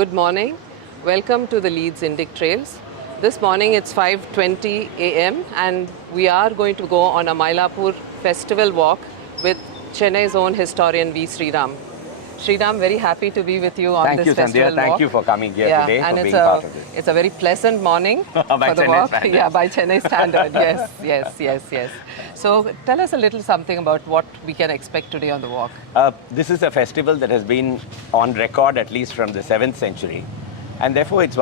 Good morning. Welcome to the Leeds Indic Trails. This morning it's 5:20 a.m. and we are going to go on a Mylapore festival walk with Chennai's own historian V. Sriram. Sriram, very happy to be with you on this festival walk. Thank you, Sandhya. Thank you for coming here today, and for being part of this. It's a very pleasant morning By for the Chennai walk. standards. Yeah, by Chennai standard. Yes. So tell us a little something about what we can expect today on the walk. This is a festival that has been on record at least from the 7th century, and therefore it's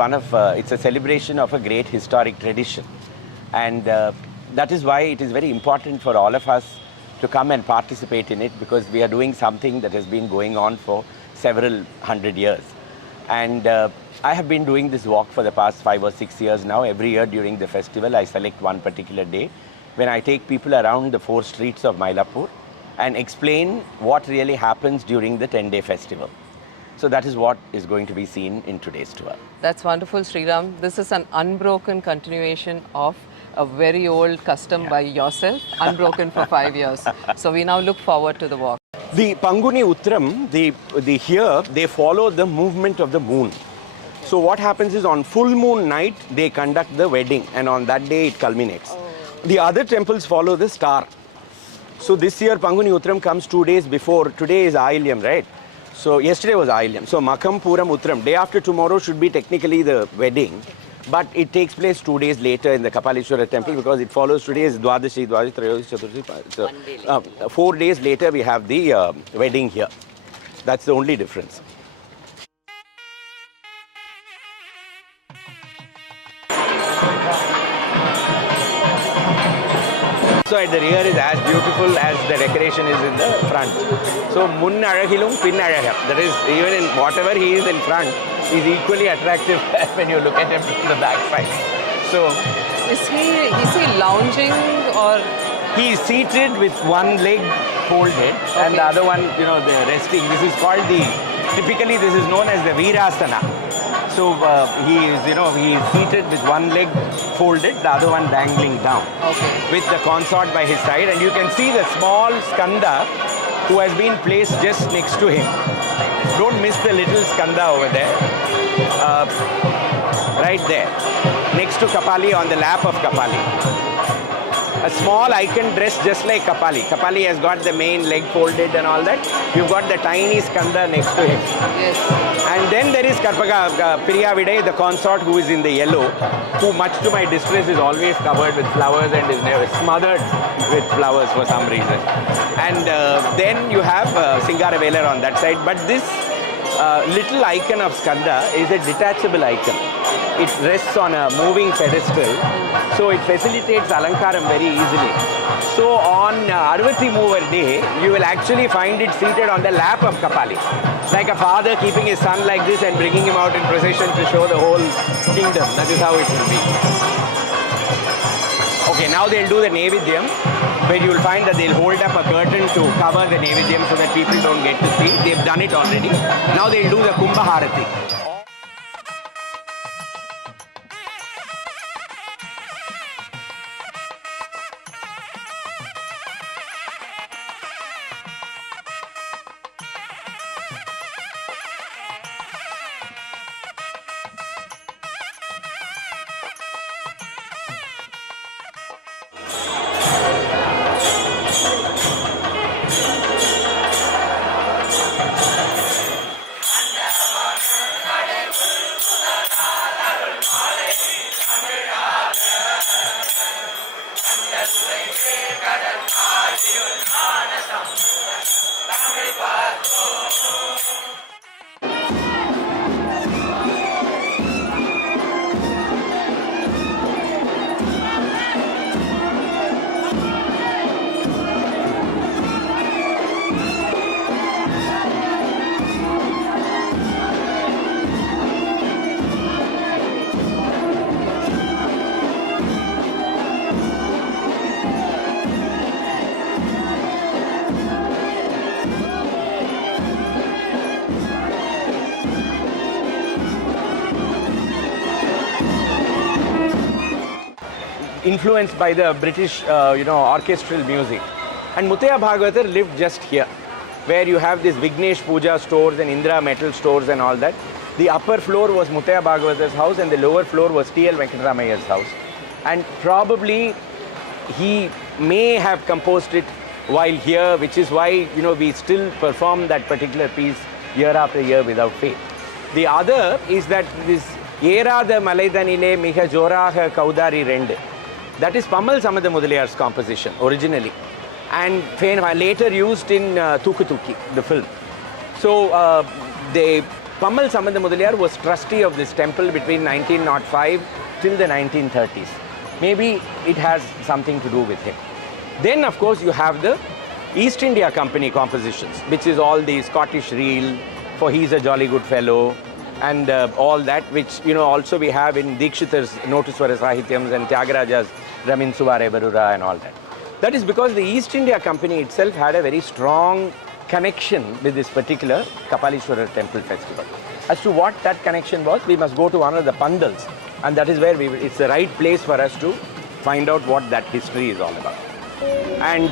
it's a celebration of a great historic tradition, and that is why it is very important for all of us to come and participate in it, because we are doing something that has been going on for several hundred years. And I have been doing this walk for the past 5 or 6 years now. Every year during the festival, I select one particular day when I take people around the 4 streets of Mylapore and explain what really happens during the 10-day festival. So that is what is going to be seen in today's tour. That's wonderful, Sriram. This is an unbroken continuation of a very old custom by yourself, unbroken for 5 years. So we now look forward to the walk. The Panguni Uttram, here they follow the movement of the moon. So what happens is on full moon night, they conduct the wedding, and on that day it culminates. The other temples follow the star. So this year Panguni Uttram comes 2 days before. Today is Ailyam, right? So yesterday was Ailyam. So Makam Puram Uttram. Day after tomorrow should be technically the wedding, but it takes place 2 days later in the Kapaleshwara temple, because it follows today is Dwadashi, Trayodashi, Chaturdashi. So 4 days later we have the wedding here. That's the only difference. So at the rear is as beautiful as the decoration is in the front. So mun azhagilum pin azhagam. That is, even in whatever he is in front, he's equally attractive when you look at him from the back side. So is he lounging, or he is seated with one leg folded and the other one, the resting. This is called typically this is known as the Virasana. So he is seated with one leg folded, the other one dangling down, with the consort by his side, and you can see the small skanda who has been placed just next to him. Don't miss the little skanda over there, right there, next to Kapali, on the lap of Kapali. A small icon dressed just like Kapali. Kapali has got the main leg folded and all that. You've got the tiny skanda next to him. Yes. And then there is Karpaka Piriyavide, the consort, who is in the yellow, who much to my distress is always covered with flowers and is never smothered with flowers for some reason. And then you have Singaravelar on that side. But this little icon of skanda is a detachable icon. It rests on a moving pedestal, so it facilitates alankaram very easily. So on Arvati Mover Day, you will actually find it seated on the lap of Kapali, like a father keeping his son like this and bringing him out in procession to show the whole kingdom. That is how it will be. Okay, now they'll do the Nevidyam, where you will find that they'll hold up a curtain to cover the Nevidyam so that people don't get to see. They've done it already. Now they'll do the Kumbha Harati. Influenced by the British, orchestral music. And Mutaya Bhagavatar lived just here, where you have these Vignesh Puja stores and Indra metal stores and all that. The upper floor was Muttaya Bhagavatar's house and the lower floor was T.L. Venkataramayya's house. And probably he may have composed it while here, which is why, we still perform that particular piece year after year without fail. The other is that this Yerada Malaidanile Miha Joraha Kaudari Rendu. That is Pammal Samadha Mudaliyar's composition originally, and later used in Thooku Thooki, the film. So the Pammal Samadha Mudaliyar was trustee of this temple between 1905 till the 1930s. Maybe it has something to do with him. Then, of course, you have the East India Company compositions, which is all the Scottish reel, for He's a Jolly Good Fellow, and all that, which, also we have in Dikshitar's Notuswara Sahityams and Tyagaraja's Ramin Suvare Barura and all that. That is because the East India Company itself had a very strong connection with this particular Kapalishwara temple festival. As to what that connection was, we must go to one of the pandals, and that is where it's the right place for us to find out what that history is all about. And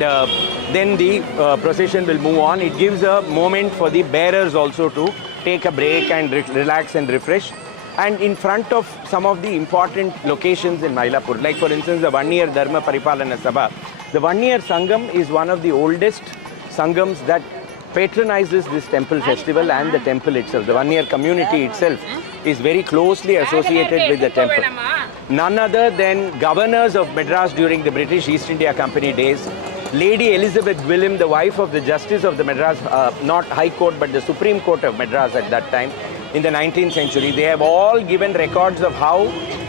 then the procession will move on. It gives a moment for the bearers also to take a break and relax and refresh. And in front of some of the important locations in Mylapore, like for instance the 1 year Dharma Paripalana Sabha, the 1 year Sangam is one of the oldest Sangams that patronizes this temple festival and the temple itself. The 1 year community itself is very closely associated with the temple. None other than governors of Madras during the British East India Company days, Lady Elizabeth Willem, the wife of the Justice of the Madras, not High Court but the Supreme Court of Madras at that time, in the 19th century, they have all given records of how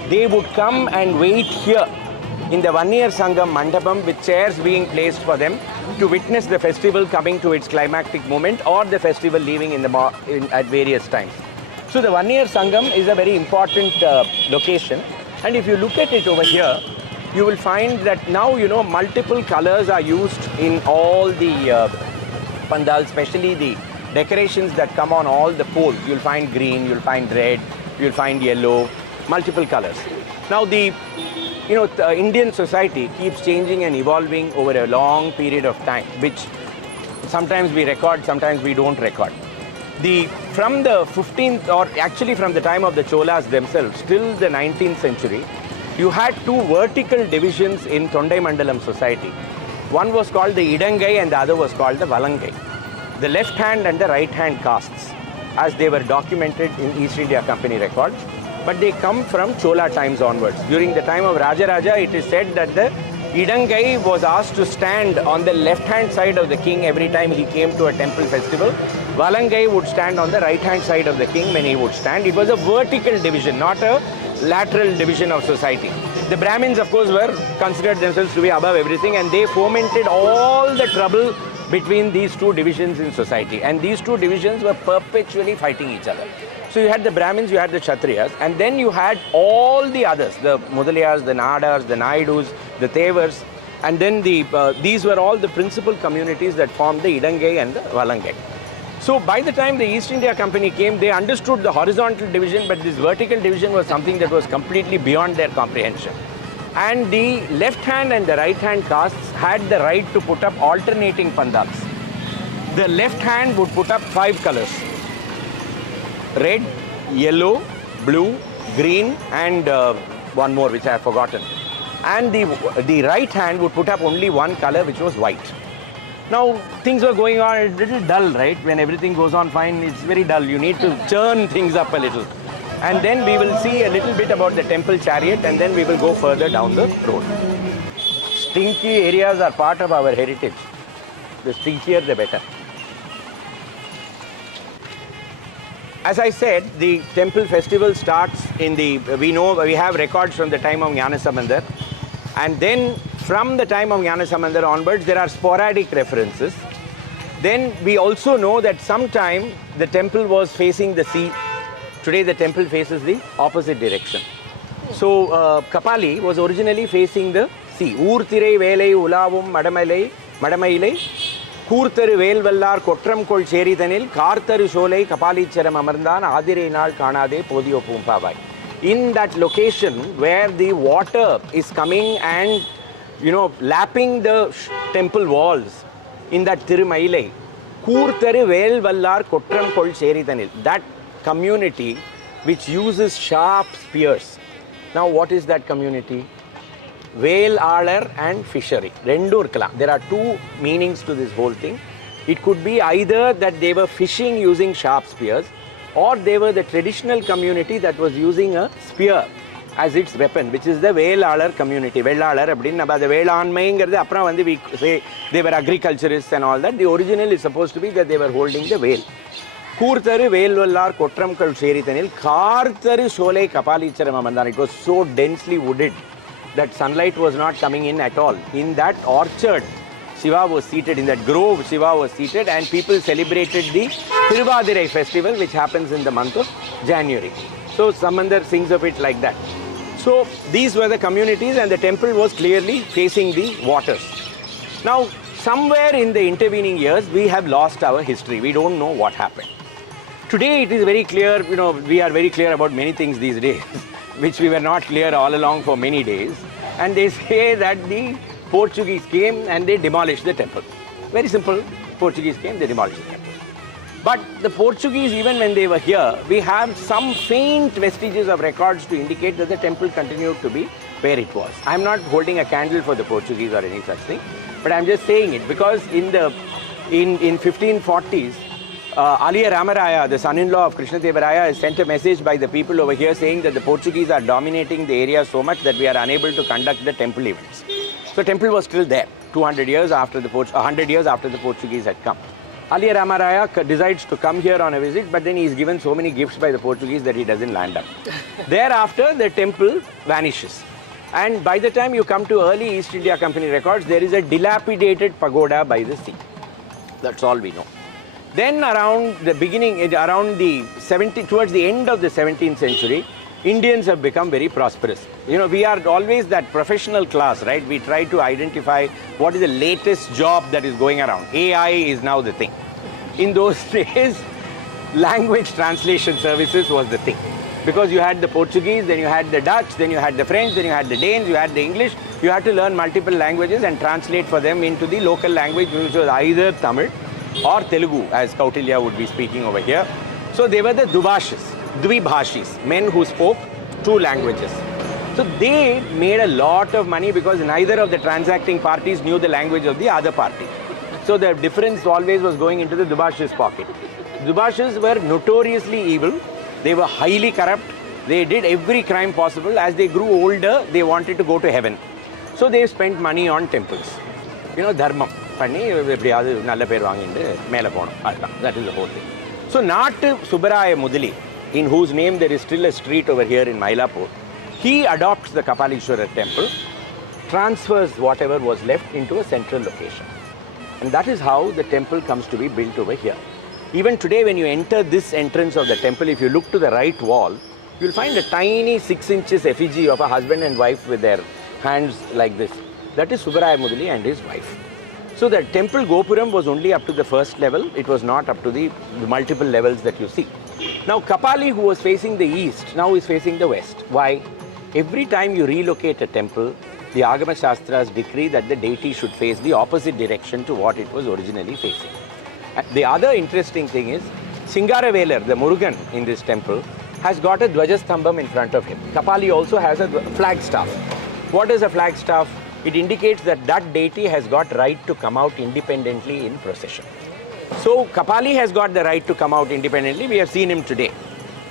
they would come and wait here in the 1 year Sangam Mandapam with chairs being placed for them to witness the festival coming to its climactic moment or the festival leaving at various times. So the 1 year Sangam is a very important location, and if you look at it over here, you will find that now, multiple colors are used in all the pandals, especially the decorations that come on all the poles. You'll find green, you'll find red, you'll find yellow, multiple colors. Now the Indian society keeps changing and evolving over a long period of time, which sometimes we record, sometimes we don't record. From the 15th, or actually from the time of the Cholas themselves till the 19th century, you had two vertical divisions in Tondai Mandalam society. One was called the Idangai and the other was called the Valangai. The left hand and the right hand castes, as they were documented in East India Company records, but they come from Chola times onwards. During the time of Rajaraja, it is said that the Idangai was asked to stand on the left hand side of the king every time he came to a temple festival. Valangai would stand on the right hand side of the king when he would stand. It was a vertical division, not a lateral division of society. The Brahmins, of course, were considered themselves to be above everything, and they fomented all the trouble between these two divisions in society, and these two divisions were perpetually fighting each other. So you had the Brahmins, you had the Kshatriyas, and then you had all the others, the Mudaliyars, the Nadars, the Naidus, the Tevars, and then these were all the principal communities that formed the Idangai and the Valangai. So by the time the East India Company came, they understood the horizontal division, but this vertical division was something that was completely beyond their comprehension. And the left hand and the right hand castes had the right to put up alternating pandals. The left hand would put up 5 colors: red, yellow, blue, green, and one more which I have forgotten. And the right hand would put up only one color, which was white. Now things were going on a little dull, right? When everything goes on fine, it's very dull. You need to churn things up a little. And then we will see a little bit about the temple chariot, and then we will go further down the road. Stinky areas are part of our heritage. The stinkier, the better. As I said, the temple festival starts we have records from the time of Gnanasamandar, and then from the time of Gnanasamandar onwards, there are sporadic references. Then we also know that sometime the temple was facing the sea. Today the temple faces the opposite direction. So Kapali was originally facing the sea. Oorthirai velai ulavum madamailai கூர்த்தரு வேல்வல்லார் கொற்றம் கொள் சேரிதனில் கார்த்தரு சோலை கபாலீச்சரம் அமர்ந்தான் ஆதிரை நாள் காணாதே போதியோ பூம்பாவாய். In that location where the water is coming and lapping the temple walls, in that Thirumailai, கூர்த்தரு வேல்வல்லார் கொற்றம் கொள் சேரிதனில், that community which uses sharp spears. Now what is that community? Velalar and fishery. Rendu irukkalam. There are two meanings to this whole thing. It could be either that they were fishing using sharp spears, or they were the traditional community that was using a spear as its weapon, which is the Velalar community. Velalar, the Velanmai, we say they were agriculturists and all that. The original is supposed to be that they were holding the veil. Kurtaru Velvallar Kotramkal Sheritanil, Kartaru Sole Kapalicharam. It was so densely wooded that sunlight was not coming in at all. In that orchard, Shiva was seated, in that grove Shiva was seated, and people celebrated the Thiruvadirai festival, which happens in the month of January. So Samandar sings of it like that. So these were the communities, and the temple was clearly facing the waters. Now somewhere in the intervening years we have lost our history. We don't know what happened. Today it is very clear, we are very clear about many things these days, which we were not clear all along for many days. And they say that the Portuguese came and they demolished the temple. Very simple. Portuguese came, they demolished the temple. But the Portuguese, even when they were here, we have some faint vestiges of records to indicate that the temple continued to be where it was. I'm not holding a candle for the Portuguese or any such thing, but I'm just saying it because in 1540s, Aliya Ramaraya, the son-in-law of Krishnadevaraya, sent a message by the people over here saying that the Portuguese are dominating the area so much that we are unable to conduct the temple events. So temple was still there 100 years after the Portuguese had come. Aliya Ramaraya decides to come here on a visit, but then he is given so many gifts by the Portuguese that he doesn't land up. Thereafter, the temple vanishes. And by the time you come to early East India Company records, there is a dilapidated pagoda by the sea. That's all we know. Then around the beginning, towards the end of the 17th century, Indians have become very prosperous. We are always that professional class, right? We try to identify what is the latest job that is going around. AI is now the thing. In those days, language translation services was the thing. Because you had the Portuguese, then you had the Dutch, then you had the French, then you had the Danes, you had the English. You had to learn multiple languages and translate for them into the local language, which was either Tamil or Telugu, as Kautilya would be speaking over here. So they were the Dvibhashis, men who spoke two languages. So they made a lot of money because neither of the transacting parties knew the language of the other party. So the difference always was going into the Dubashis' pocket. Dubashis were notoriously evil. They were highly corrupt. They did every crime possible. As they grew older, they wanted to go to heaven. So they spent money on temples. Dharmam. That is the whole thing. So Natu Subbaraya Mudali, in whose name there is still a street over here in Mylapore, he adopts the Kapalishwara temple, transfers whatever was left into a central location. And that is how the temple comes to be built over here. Even today, when you enter this entrance of the temple, if you look to the right wall, you'll find a tiny 6 inches effigy of a husband and wife with their hands like this. That is Subbaraya Mudali and his wife. So the temple Gopuram was only up to the first level. It was not up to the multiple levels that you see. Now Kapali, who was facing the east, now is facing the west. Why? Every time you relocate a temple, the Agama Shastras decree that the deity should face the opposite direction to what it was originally facing. And the other interesting thing is, Singaravelar, the Murugan in this temple, has got a Dvajastambam in front of him. Kapali also has a flagstaff. What is a flagstaff? It indicates that that deity has got right to come out independently in procession. So Kapali has got the right to come out independently. We have seen him today.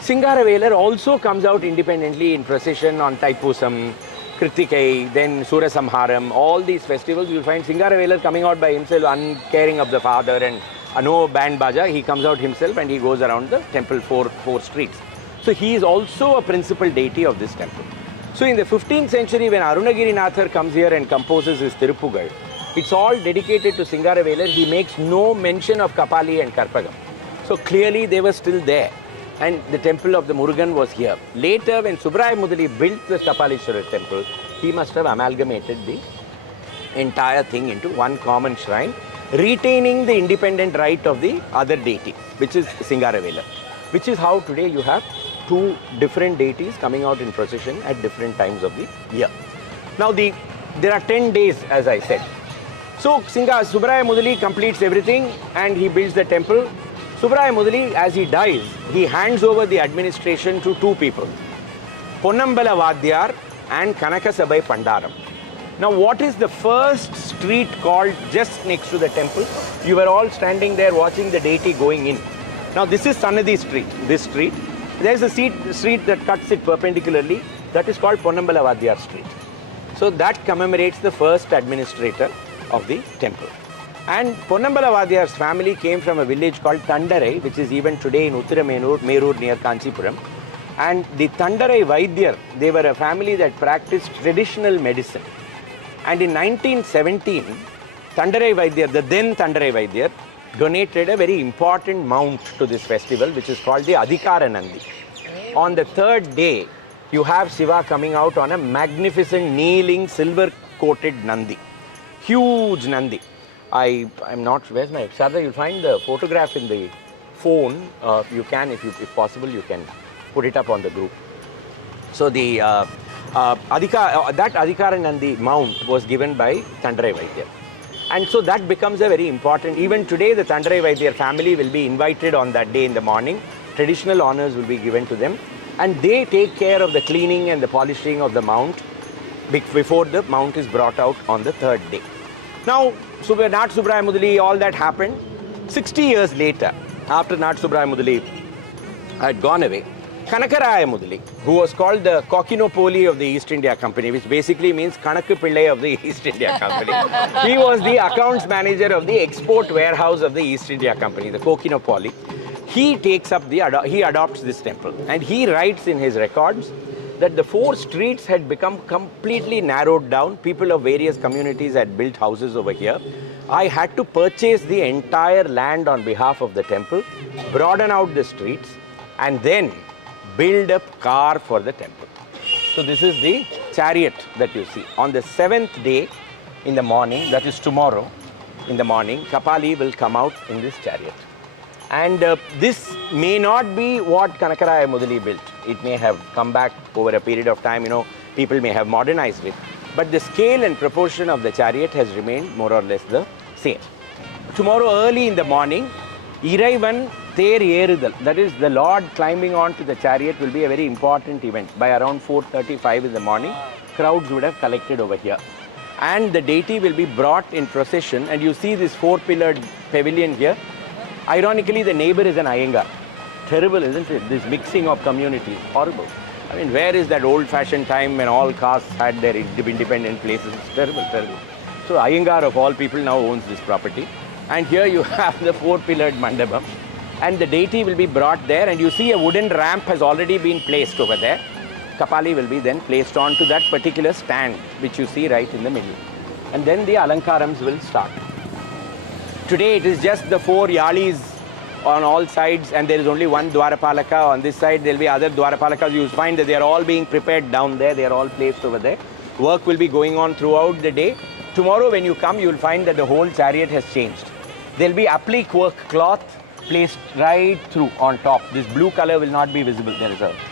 Singaravelar also comes out independently in procession on Taipusam, Kritikai, then Surasamharam. All these festivals, you'll find Singaravelar coming out by himself, uncaring of the father, and no band baja. He comes out himself and he goes around the temple four streets. So he is also a principal deity of this temple. So in the 15th century, when Arunagirinathar comes here and composes his Tirupugal, it's all dedicated to Singaravelar. He makes no mention of Kapali and Karpagam. So clearly they were still there. And the temple of the Murugan was here. Later, when Subbaraya Mudali built the Kapalishwara temple, he must have amalgamated the entire thing into one common shrine, retaining the independent right of the other deity, which is Singaravelar. Which is how today you have two different deities coming out in procession at different times of the year. Now there are 10 days, as I said. So Subbaraya Mudali completes everything and he builds the temple. Subraya Mudali, as he dies, he hands over the administration to two people, Ponnambala Vadyar and Kanakasabai Pandaram. Now, what is the first street called just next to the temple? You were all standing there watching the deity going in. Now, this is Sannadhi Street, this street. There's a street that cuts it perpendicularly. That is called Ponnambala Vadyar Street. So, that commemorates the first administrator of the temple. And Ponnambala Vadyar's family came from a village called Tandarai, which is even today in Uttaramerur near Kanchipuram. And the Tandarai Vaidyar, they were a family that practiced traditional medicine. And in 1917, Tandarai Vaidyar, the then Tandarai Vaidyar, donated a very important mount to this festival, which is called the Adhikara Nandi. On the third day, you have Shiva coming out on a magnificent kneeling silver-coated Nandi. Huge Nandi. I'm not, where's my, Sharda, you'll find the photograph in the phone. You can, if possible, you can put it up on the group. So the that Adhikara Nandi mount was given by Tandarai Vaidyar. And so that becomes a very important, even today the Tandarai Vaidyar family will be invited on that day in the morning. Traditional honors will be given to them. And they take care of the cleaning and the polishing of the mount before the mount is brought out on the third day. Now, Nat Subraya Mudali, all that happened. 60 years later, after Nat Subraya Mudali had gone away, Kanakaraya Mudali, who was called the Kokinopoli of the East India Company, which basically means Kanakku Pillai of the East India Company. He was the accounts manager of the export warehouse of the East India Company, the Kokinopoli. He takes up he adopts this temple, and he writes in his records that the four streets had become completely narrowed down. People of various communities had built houses over here. I had to purchase the entire land on behalf of the temple, broaden out the streets, and then build a car for the temple. So this is the chariot that you see. On the 7th day in the morning, that is tomorrow in the morning, Kapali will come out in this chariot. And this may not be what Kanakaraya Mudali built. It may have come back over a period of time, people may have modernized it. But the scale and proportion of the chariot has remained more or less the same. Tomorrow early in the morning, Iraivan Ther Erudal, that is the Lord climbing onto the chariot, will be a very important event. By around 4:35 in the morning, crowds would have collected over here. And the deity will be brought in procession, and you see this four-pillared pavilion here. Ironically, the neighbor is an Iyengar. Terrible, isn't it? This mixing of communities, horrible. I mean, where is that old-fashioned time when all castes had their independent places? It's terrible, terrible. So Iyengar of all people now owns this property. And here you have the four-pillared mandapam. And the deity will be brought there, and you see a wooden ramp has already been placed over there. Kapali will be then placed onto that particular stand, which you see right in the middle. And then the Alankarams will start. Today it is just the four yalis on all sides, and there is only one Dwarapalaka. On this side there will be other Dwarapalakas. You will find that they are all being prepared down there. They are all placed over there. Work will be going on throughout the day. Tomorrow when you come, you will find that the whole chariot has changed. There will be applique work cloth placed right through on top. This blue color will not be visible.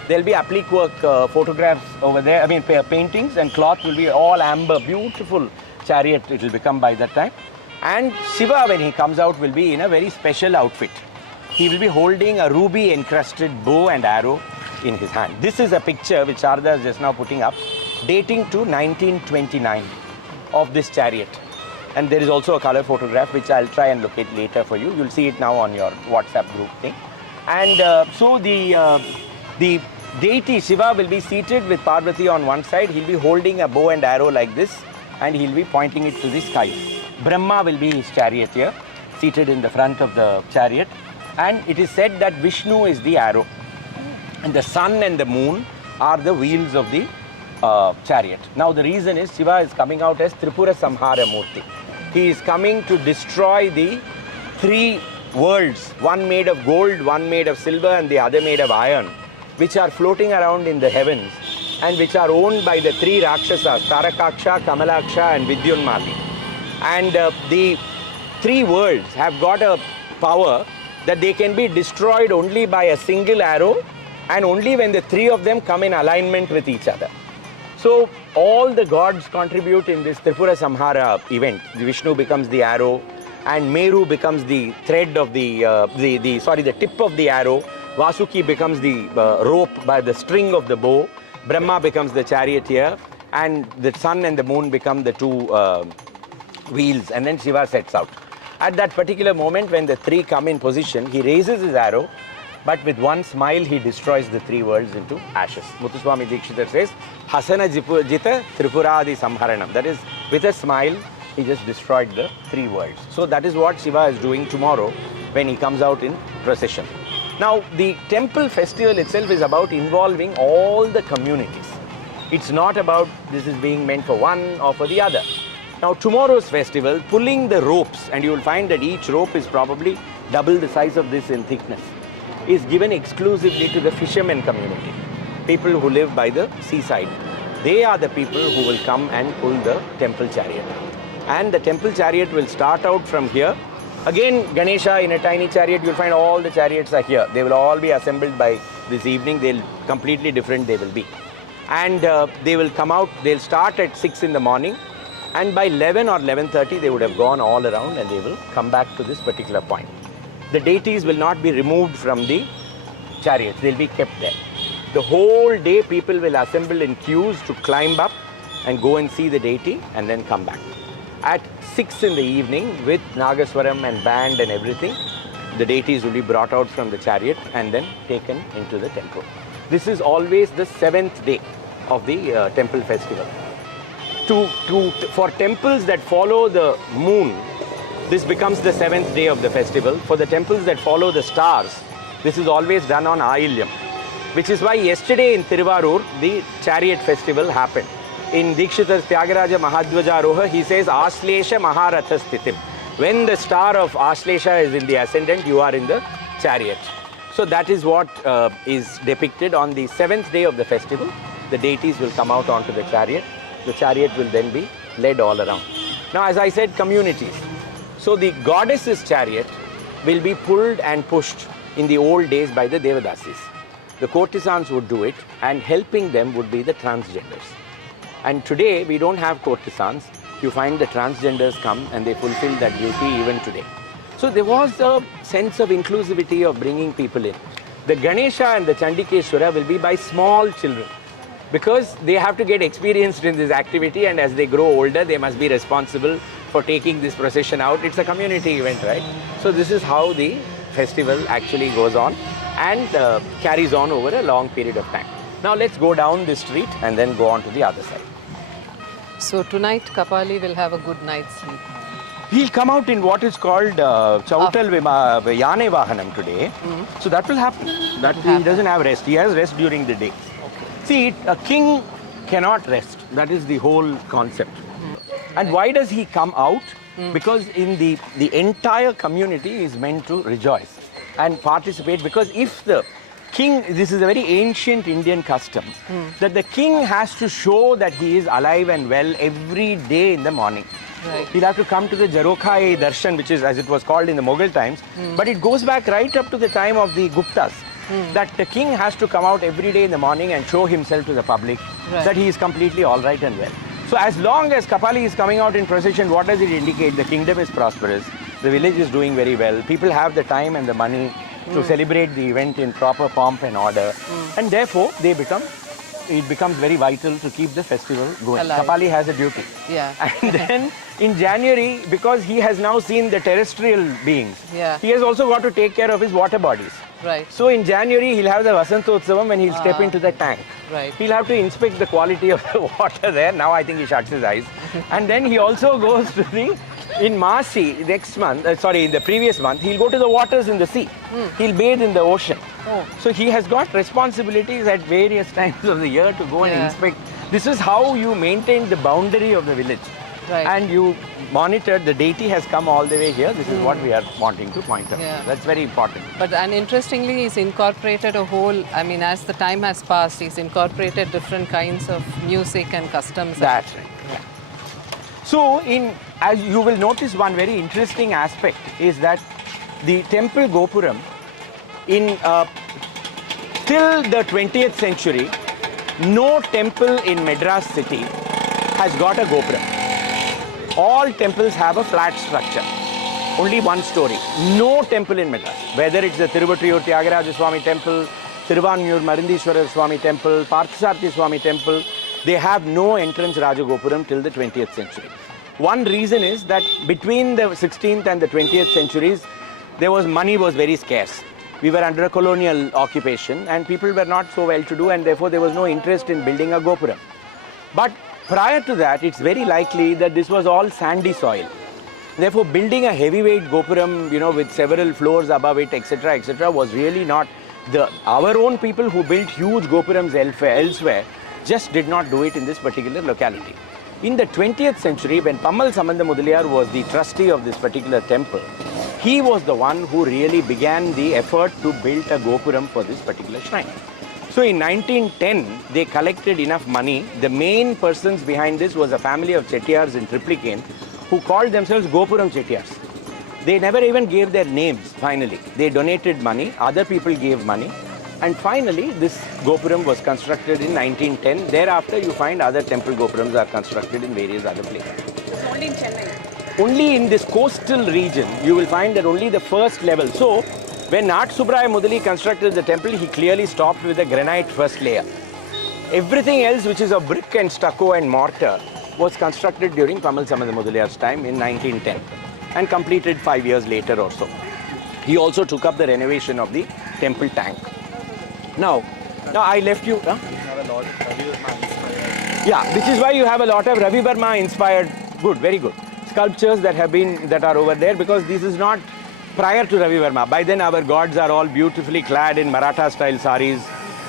There will be applique work photographs over there. I mean paintings, and cloth will be all amber. Beautiful chariot it will become by that time. And Shiva, when he comes out, will be in a very special outfit. He will be holding a ruby encrusted bow and arrow in his hand. This is a picture which Sharda is just now putting up, dating to 1929 of this chariot. And there is also a color photograph which I'll try and locate later for you. You'll see it now on your WhatsApp group thing. And so the deity Shiva will be seated with Parvati on one side. He'll be holding a bow and arrow like this, and he'll be pointing it to the sky. Brahma will be his charioteer, seated in the front of the chariot. And it is said that Vishnu is the arrow, and the sun and the moon are the wheels of the chariot. Now the reason is Shiva is coming out as Tripura Samhara Murti. He is coming to destroy the three worlds, one made of gold, one made of silver, and the other made of iron, which are floating around in the heavens and which are owned by the three Rakshasas, Tarakaksha, Kamalaksha and Vidyunmali. And the three worlds have got a power that they can be destroyed only by a single arrow, and only when the three of them come in alignment with each other. So all the gods contribute in this Tripura Samhara event. Vishnu becomes the arrow, and Meru becomes the thread of the tip of the arrow. Vasuki becomes the rope by the string of the bow. Brahma becomes the charioteer, and the sun and the moon become the two wheels, and then Shiva sets out. At that particular moment, when the three come in position, he raises his arrow, but with one smile, he destroys the three worlds into ashes. Muthuswami Dikshitar says, Hasana Jita Tripuradi Samharanam. That is, with a smile, he just destroyed the three worlds. So that is what Shiva is doing tomorrow when he comes out in procession. Now, the temple festival itself is about involving all the communities. It's not about this is being meant for one or for the other. Now, tomorrow's festival, pulling the ropes, and you will find that each rope is probably double the size of this in thickness, is given exclusively to the fishermen community, people who live by the seaside. They are the people who will come and pull the temple chariot. And the temple chariot will start out from here. Again, Ganesha in a tiny chariot, you'll find all the chariots are here. They will all be assembled by this evening. They'll completely different they will be. And they will come out, they'll start at 6 in the morning. And by 11 or 11:30, they would have gone all around and they will come back to this particular point. The deities will not be removed from the chariots. They'll be kept there. The whole day, people will assemble in queues to climb up and go and see the deity and then come back. At 6 in the evening, with Nagaswaram and band and everything, the deities will be brought out from the chariot and then taken into the temple. This is always the 7th day of the temple festival. For temples that follow the moon, this becomes the 7th day of the festival. For the temples that follow the stars, this is always done on Ailyam, which is why yesterday in Tiruvarur, the chariot festival happened. In Dikshitar's Tyagaraja Mahadvajaroha, he says, Aslesha Maharatha Sthitim. When the star of Aslesha is in the ascendant, you are in the chariot. So that is what is depicted on the 7th day of the festival. The deities will come out onto the chariot. The chariot will then be led all around. Now, as I said, communities. So the goddess's chariot will be pulled and pushed in the old days by the Devadasis. The courtesans would do it, and helping them would be the transgenders. And today, we don't have courtesans. You find the transgenders come and they fulfill that duty even today. So there was a sense of inclusivity of bringing people in. The Ganesha and the Chandikeshwara will be by small children, because they have to get experienced in this activity, and as they grow older, they must be responsible for taking this procession out. It's a community event, right? So this is how the festival actually goes on and carries on over a long period of time. Now let's go down this street and then go on to the other side. So tonight Kapali will have a good night's sleep. He'll come out in what is called Chautal Yane Vahanam today. So that will happen. He doesn't have rest. He has rest during the day. See, a king cannot rest. That is the whole concept. And why does he come out? Because in the entire community is meant to rejoice and participate. Because if the king, this is a very ancient Indian custom, that the king has to show that he is alive and well every day in the morning. Right. He'll have to come to the Jarokha Darshan, which is as it was called in the Mughal times. But it goes back right up to the time of the Guptas. That the king has to come out every day in the morning and show himself to the public that he is completely all right and well. So as long as Kapali is coming out in procession, what does it indicate? The kingdom is prosperous, the village is doing very well, people have the time and the money to celebrate the event in proper pomp and order, and therefore it becomes very vital to keep the festival going. Alive. Kapali has a duty. Yeah. And then in January, because he has now seen the terrestrial beings, he has also got to take care of his water bodies. Right. So in January, he'll have the Vasantotsavam when he'll step into the tank. Right. He'll have to inspect the quality of the water there. Now I think he shuts his eyes. And then he also goes to in Masi next month, in the previous month, he'll go to the waters in the sea. He'll bathe in the ocean. So he has got responsibilities at various times of the year to go and inspect. This is how you maintain the boundary of the village. Right. And you monitor, the deity has come all the way here. This is what we are wanting to point out. Yeah. That's very important. And interestingly, he's incorporated a whole, as the time has passed, he's incorporated different kinds of music and customs. That's right. Yeah. So, as you will notice, one very interesting aspect is that the temple Gopuram, till the 20th century, no temple in Madras city has got a Gopuram. All temples have a flat structure. Only one story. No temple in Madras. Whether it's the Tiruvatiyur Tyagaraja Swami temple, Tiruvanmiyur Marindishwara Swami temple, Parthasarathi Swami temple, they have no entrance Rajagopuram till the 20th century. One reason is that between the 16th and the 20th centuries, money was very scarce. We were under a colonial occupation and people were not so well to do, and therefore there was no interest in building a Gopuram. But prior to that, it's very likely that this was all sandy soil. Therefore, building a heavyweight Gopuram, with several floors above it, etc., was really not our own people who built huge Gopurams elsewhere just did not do it in this particular locality. In the 20th century, when Pammal Samanda Mudaliyar was the trustee of this particular temple, he was the one who really began the effort to build a Gopuram for this particular shrine. So in 1910, they collected enough money. The main persons behind this was a family of Chettiars in Triplicane who called themselves Gopuram Chettiars. They never even gave their names, finally. They donated money, other people gave money, and finally this Gopuram was constructed in 1910. Thereafter, you find other temple Gopurams are constructed in various other places. It's only in Chennai. Only in this coastal region, you will find that only the first level. So, when Nat Subraya Mudali constructed the temple, he clearly stopped with a granite first layer. Everything else, which is of brick and stucco and mortar, was constructed during Pammal Samanda Mudaliyar's time in 1910 and completed 5 years later or so. He also took up the renovation of the temple tank. Now I left you. Huh? Yeah, which is why you have a lot of Ravi Verma inspired, good, very good, sculptures that are over there, because this is not prior to Ravi Verma. By then our gods are all beautifully clad in Maratha style saris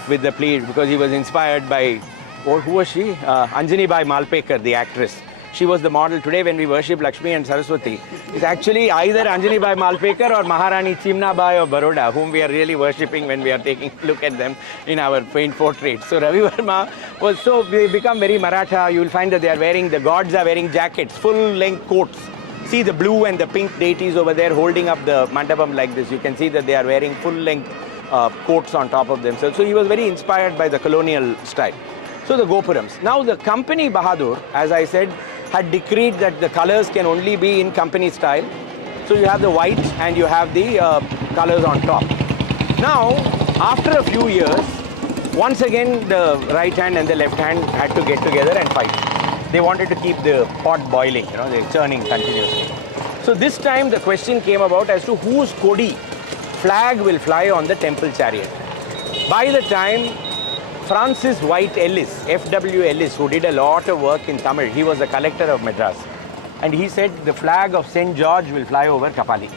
with the pleat, because he was inspired by, who was she? Anjani Bai Malpekar, the actress. She was the model. Today when we worship Lakshmi and Saraswati, it's actually either Anjani Bai Malpekar or Maharani Chimna Bai of Baroda, whom we are really worshipping when we are taking a look at them in our faint portraits. So Ravi Verma was they become very Maratha. You will find that the gods are wearing jackets, full length coats. See the blue and the pink deities over there holding up the mandapam like this. You can see that they are wearing full length coats on top of themselves. So he was very inspired by the colonial style. So the Gopurams. Now the company Bahadur, as I said, had decreed that the colors can only be in company style. So you have the white and you have the colors on top. Now, after a few years, once again the right hand and the left hand had to get together and fight. They wanted to keep the pot boiling, they're churning continuously. So this time the question came about as to whose Kodi flag will fly on the temple chariot. By the time Francis White Ellis, F.W. Ellis, who did a lot of work in Tamil, he was the collector of Madras, and he said the flag of St. George will fly over Kapali.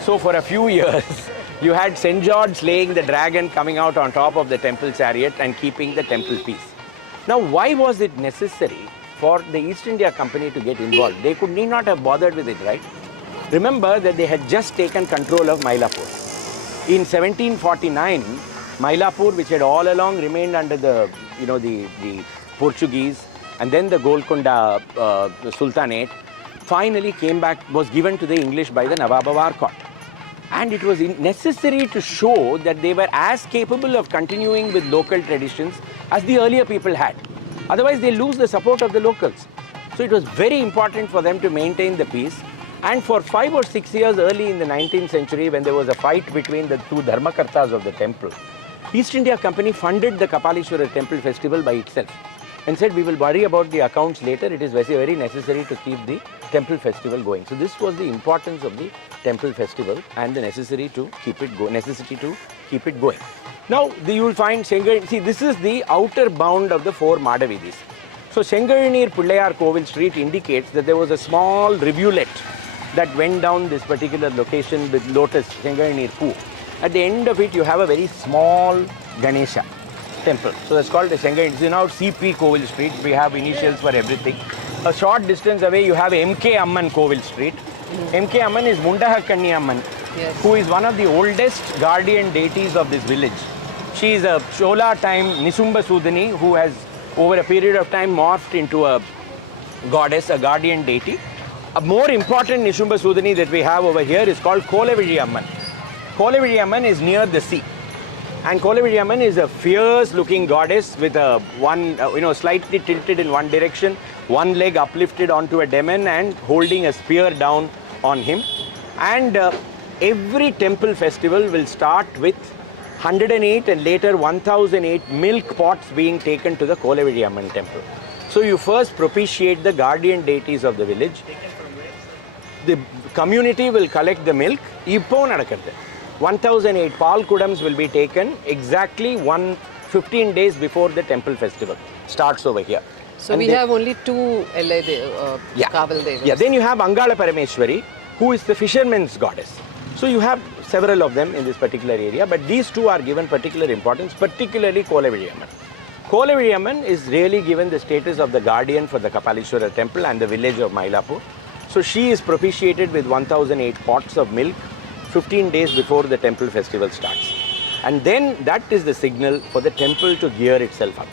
So for a few years, you had St. George slaying the dragon coming out on top of the temple chariot and keeping the temple peace. Now, why was it necessary for the East India Company to get involved? They need not have bothered with it, right? Remember that they had just taken control of Mylapore. In 1749, Mylapore, which had all along remained under the Portuguese, and then the Golconda Sultanate, finally came back, was given to the English by the Nawab of Arcot. And it was necessary to show that they were as capable of continuing with local traditions as the earlier people had. Otherwise, they lose the support of the locals. So it was very important for them to maintain the peace. And for 5 or 6 years early in the 19th century, when there was a fight between the two Dharmakartas of the temple, East India Company funded the Kapalishwara temple festival by itself and said, we will worry about the accounts later. It is very necessary to keep the temple festival going. So this was the importance of the temple festival and the necessity to keep it going. Now you will find see, this is the outer bound of the 4 Madavidis. So Shengarinir Pullayar Kovil Street indicates that there was a small rivulet that went down this particular location with lotus, Shengarinir Poo. At the end of it, you have a very small Ganesha temple. So that's called the Shengarinir. This is now CP Kovil Street. We have initials for everything. A short distance away, you have MK Amman Kovil Street. MK Amman is Mundahakkanni Amman, who is one of the oldest guardian deities of this village. She is a Chola time Nisumba Sudani who has over a period of time morphed into a goddess, a guardian deity. A more important Nisumba Sudani that we have over here is called Kolaviji Amman. Kolaviji Amman is near the sea. And Kolaviji Amman is a fierce looking goddess with a slightly tilted in one direction, one leg uplifted onto a demon and holding a spear down on him. And every temple festival will start with 108 and later 1008 milk pots being taken to the Kolavidi Amman temple. So you first propitiate the guardian deities of the village. The community will collect the milk. 1008 pal kudams will be taken exactly 15 days before the temple festival starts over here. So and we have only two Kaval Devas. Yeah, then you have Angala Parameshwari, who is the fisherman's goddess. So you have several of them in this particular area, but these two are given particular importance, particularly Kolavidi Amman. Kolavidi Amman is really given the status of the guardian for the Kapalishwara temple and the village of Mylapore. So she is propitiated with 1008 pots of milk 15 days before the temple festival starts. And then that is the signal for the temple to gear itself up.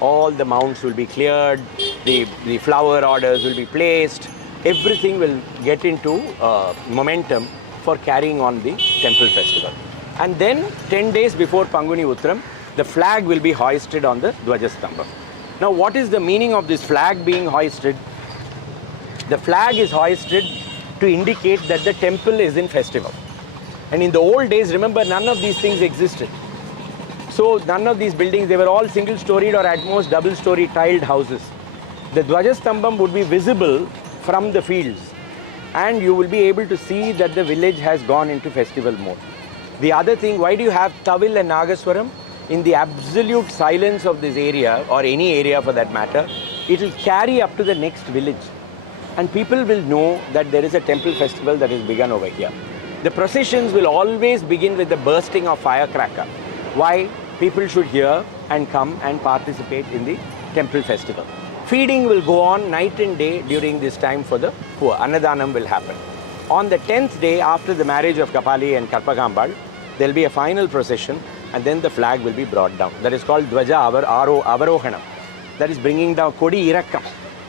All the mounds will be cleared, the flower orders will be placed, everything will get into momentum for carrying on the temple festival. And then 10 days before Panguni Uttram, the flag will be hoisted on the Dwajastambha. Now what is the meaning of this flag being hoisted? The flag is hoisted to indicate that the temple is in festival. And in the old days, remember, none of these things existed. So none of these buildings, they were all single-storied or at most double-story tiled houses. The Dwajastambham would be visible from the fields, and you will be able to see that the village has gone into festival mode. The other thing, why do you have Tavil and Nagaswaram? In the absolute silence of this area, or any area for that matter, it will carry up to the next village. And people will know that there is a temple festival that is begun over here. The processions will always begin with the bursting of firecracker. Why? People should hear and come and participate in the temple festival. Feeding will go on night and day during this time for the poor. Annadanam will happen. On the 10th day after the marriage of Kapali and Karpagambal, there will be a final procession and then the flag will be brought down. That is called Dwaja Avarohanam. That is bringing down Kodi Irakkam.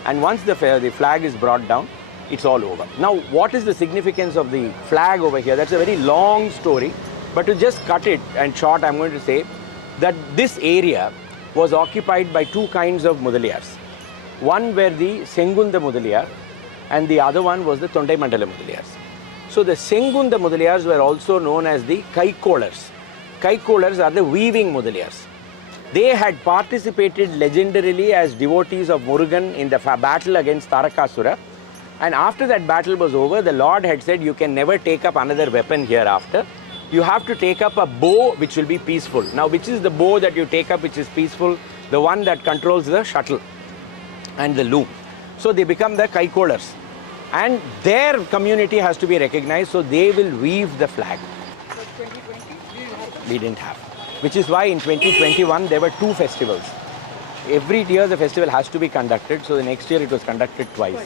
And once the flag is brought down, it's all over. Now, what is the significance of the flag over here? That's a very long story. But to just cut it and short, I'm going to say that this area was occupied by two kinds of Mudaliyars. One were the Sengunda Mudaliyar and the other one was the Tondai Mandala Mudaliyars. So the Sengunda Mudaliyars were also known as the Kaikolars. Kaikolars are the weaving Mudaliyars. They had participated legendarily as devotees of Murugan in the battle against Tarakasura. And after that battle was over, the Lord had said, you can never take up another weapon hereafter. You have to take up a bow which will be peaceful. Now, which is the bow that you take up which is peaceful? The one that controls the shuttle and the loom. So they become the Kaikolars. And their community has to be recognized, so they will weave the flag. But 2020, We didn't have. Which is why in 2021 there were two festivals. Every year the festival has to be conducted, so the next year it was conducted twice.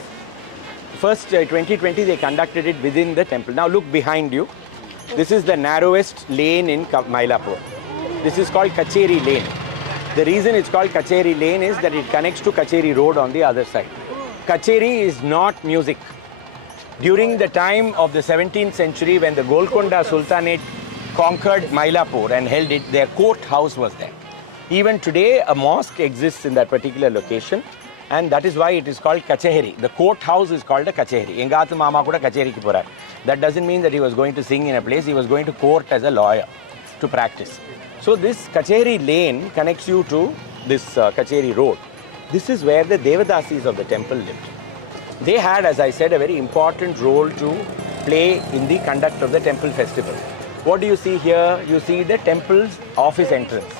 First, 2020 they conducted it within the temple. Now look behind you. This is the narrowest lane in Mylapore. This is called Kacheri Lane. The reason it's called Kacheri Lane is that it connects to Kacheri Road on the other side. Kacheri is not music. During the time of the 17th century, when the Golconda Sultanate conquered Mylapore and held it, their court house was there. Even today, a mosque exists in that particular location, and that is why it is called Kacheheri. The court house is called a Kacheheri. Engaathu Mama kuda Kacheheri ki porar. That doesn't mean that he was going to sing in a place, he was going to court as a lawyer to practice. So this Kacheri Lane connects you to this Kacheri Road. This is where the Devadasis of the temple lived. They had, as I said, a very important role to play in the conduct of the temple festival. What do you see here? You see the temple's office entrance.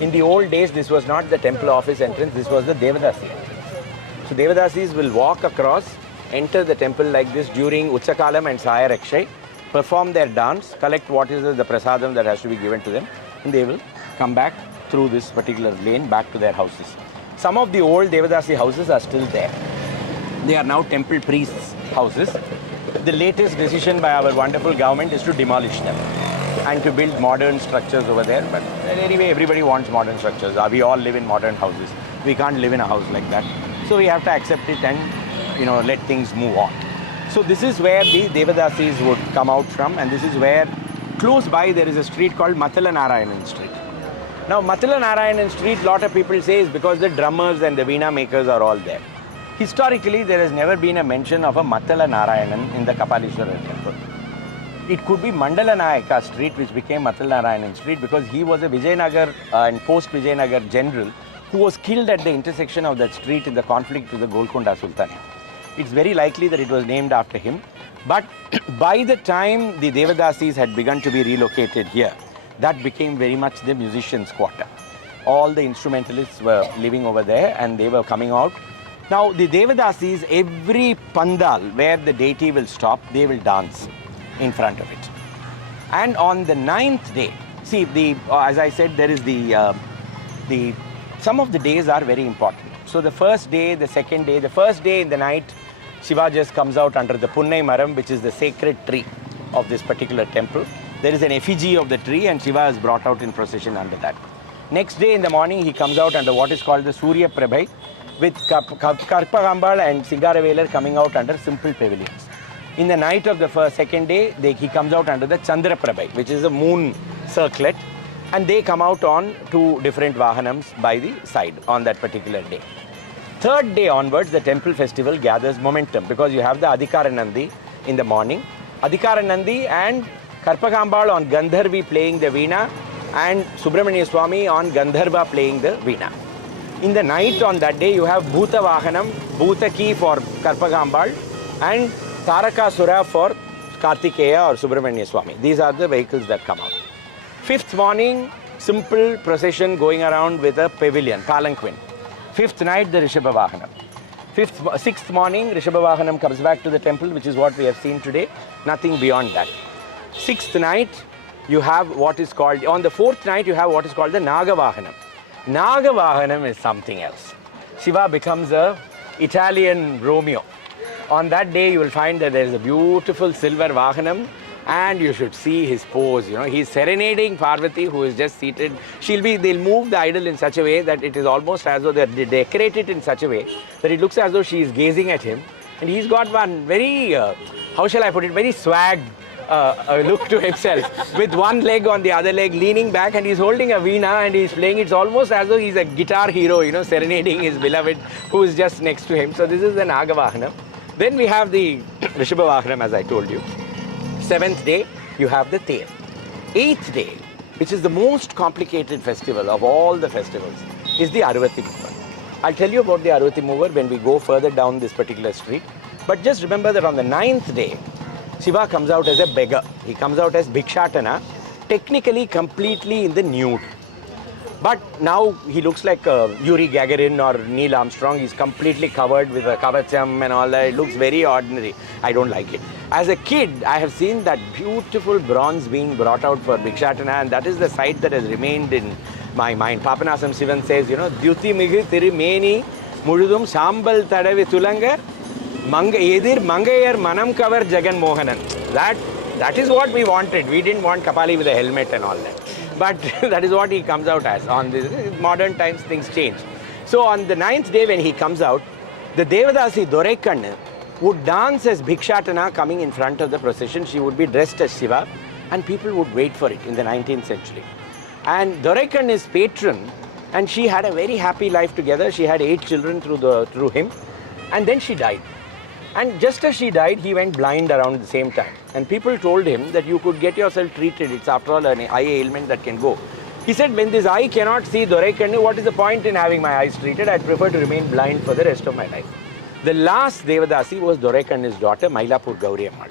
In the old days, this was not the temple office entrance, this was the Devadasi entrance. So Devadasis will walk across, enter the temple like this during Utchakalam and Saya Rakshay, perform their dance, collect what is the prasadam that has to be given to them, and they will come back through this particular lane back to their houses. Some of the old Devadasi houses are still there. They are now temple priests' houses. The latest decision by our wonderful government is to demolish them and to build modern structures over there. But anyway, everybody wants modern structures. We all live in modern houses. We can't live in a house like that. So we have to accept it and, let things move on. So this is where the Devadasis would come out from, and this is where, close by, there is a street called Matala Narayanan Street. Now, Matala Narayanan Street, lot of people say, is because the drummers and the veena makers are all there. Historically, there has never been a mention of a Matala Narayanan in the Kapalishwara temple. It could be Mandala Nayaka Street, which became Atal Narayanan Street, because he was a Vijayanagar and post-Vijayanagar general who was killed at the intersection of that street in the conflict with the Golconda Sultanate. It's very likely that it was named after him. But by the time the Devadasis had begun to be relocated here, that became very much the musicians' quarter. All the instrumentalists were living over there and they were coming out. Now the Devadasis, every pandal where the deity will stop, they will dance in front of it. And on the 9th day, see, as I said, there is some of the days are very important. So the first day, the second day, the first day in the night, Shiva just comes out under the Punnai Maram, which is the sacred tree of this particular temple. There is an effigy of the tree and Shiva is brought out in procession under that. Next day in the morning, he comes out under what is called the Surya Prabhai, with Karpagambal and Singaravelar coming out under simple pavilions. In the night of the second day, he comes out under the Chandra Prabhai, which is a moon circlet, and they come out on 2 different Vahanams by the side on that particular day. Third day onwards, the temple festival gathers momentum because you have the Adhikaranandi in the morning. Adhikaranandi and Karpagambal on Gandharvi playing the veena and Subramanya Swami on Gandharva playing the veena. In the night on that day, you have Bhuta Vahanam, Bhutaki for Karpagambal and Tarakasura for Kartikeya or Subramanya Swami. These are the vehicles that come out. 5th morning, simple procession going around with a pavilion, palanquin. 5th night, the Rishabha Vahanam. 6th morning, Rishabha Vahanam comes back to the temple, which is what we have seen today. Nothing beyond that. 6th night, you have what is called, on the 4th night, you have what is called the Naga Vahanam. Naga Vahanam is something else. Shiva becomes a Italian Romeo. On that day, you will find that there is a beautiful silver Vahanam, and you should see his pose. You know, he's serenading Parvati, who is just seated. They'll move the idol in such a way that it is almost as though they decorate it in such a way that it looks as though she is gazing at him. And he's got one very, how shall I put it, very swag look to himself, with one leg on the other leg, leaning back, and he's holding a veena and he's playing. It's almost as though he's a guitar hero, you know, serenading his beloved who is just next to him. So this is the Naga Vahanam. Then we have the Rishabha Vahanam, as I told you. 7th day, you have the Ter. 8th day, which is the most complicated festival of all the festivals, is the Arvati Mover. I'll tell you about the Arvati Mover when we go further down this particular street. But just remember that on the 9th day, Shiva comes out as a beggar. He comes out as Bhikshatana, technically completely in the nude. But now he looks like Yuri Gagarin or Neil Armstrong. He's completely covered with a kavacham and all that. It looks very ordinary. I don't like it. As a kid, I have seen that beautiful bronze being brought out for Bhikshatana, and that is the sight that has remained in my mind. Papanasam Sivan says, you know, Dyuti Migi Tirimeni Mududum Sambal Tadavi Tulanga Edir Mangayar Manam Cover Jagan Mohanan. That is what we wanted. We didn't want Kapali with a helmet and all that. But that is what he comes out as. On the modern times, things change. So on the 9th day when he comes out, the Devadasi Dorekan would dance as Bhikshatana coming in front of the procession. She would be dressed as Shiva and people would wait for it in the 19th century. And Dorekan is patron and she had a very happy life together. She had 8 children through him, and then she died. And just as she died, he went blind around the same time. And people told him that you could get yourself treated. It's after all an eye ailment that can go. He said, when this eye cannot see Dorekan, what is the point in having my eyes treated? I'd prefer to remain blind for the rest of my life. The last Devadasi was Dorekan's daughter, Mylapore Indic.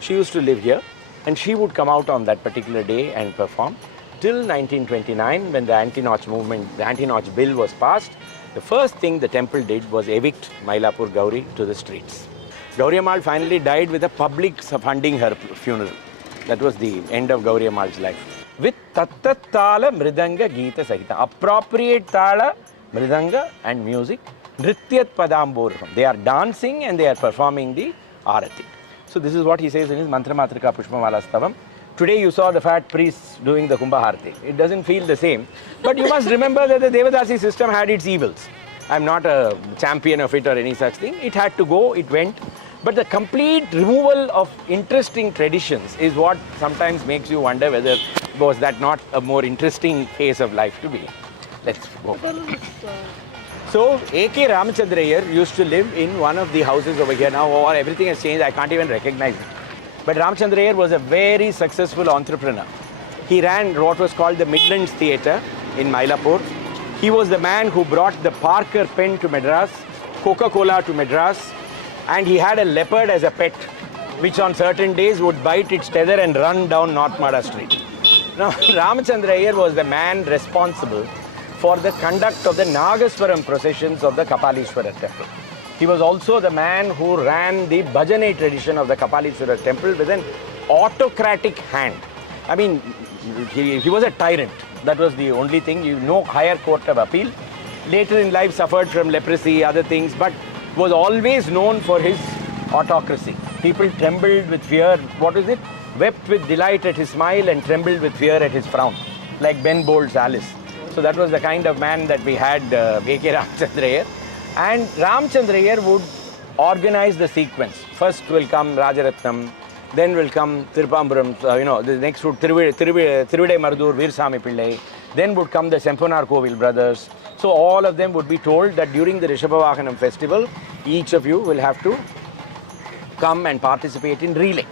She used to live here and she would come out on that particular day and perform. Till 1929, when the anti-Nach movement, the anti-Nach bill was passed, the first thing the temple did was evict Mylapore Gauri to the streets. Gauri Ammal finally died with the public funding her funeral. That was the end of Gauri Ammal's life. With Tattat Tala Mridanga Geeta Sahita. Appropriate Tala, Mridanga and music. Nrityat Padamborham. They are dancing and they are performing the Arati. So this is what he says in his Mantra Matrika Pushpamala Stavam. Today you saw the fat priests doing the Kumbha Harati. It doesn't feel the same. But you must remember that the Devadasi system had its evils. I'm not a champion of it or any such thing. It had to go, it went. But the complete removal of interesting traditions is what sometimes makes you wonder whether was that not a more interesting phase of life to be. Let's go. So, A.K. Ramachandrayar used to live in one of the houses over here. Now everything has changed. I can't even recognize it. But Ramchandra Iyer was a very successful entrepreneur. He ran what was called the Midlands Theatre in Mylapore. He was the man who brought the Parker pen to Madras, Coca-Cola to Madras, and he had a leopard as a pet, which on certain days would bite its tether and run down North Mada Street. Now, Ramchandra Iyer was the man responsible for the conduct of the Nagaswaram processions of the Kapalishwara temple. He was also the man who ran the Bhajane tradition of the Kapalishwara temple with an autocratic hand. I mean, he was a tyrant. That was the only thing. No higher court of appeal. Later in life suffered from leprosy, other things, but was always known for his autocracy. People trembled with fear. What is it? Wept with delight at his smile and trembled with fear at his frown, like Ben Bolt's Alice. So that was the kind of man that we had, A.K. Ramchandra Iyer. And Ramchandra Iyer would organize the sequence. First will come Rajaratnam, then will come Tirupamburam, the next would Tiruvide Marudur, Veersami Pillai, then would come the Semponar Kovil brothers. So all of them would be told that during the Rishabhavahanam festival, each of you will have to come and participate in relay.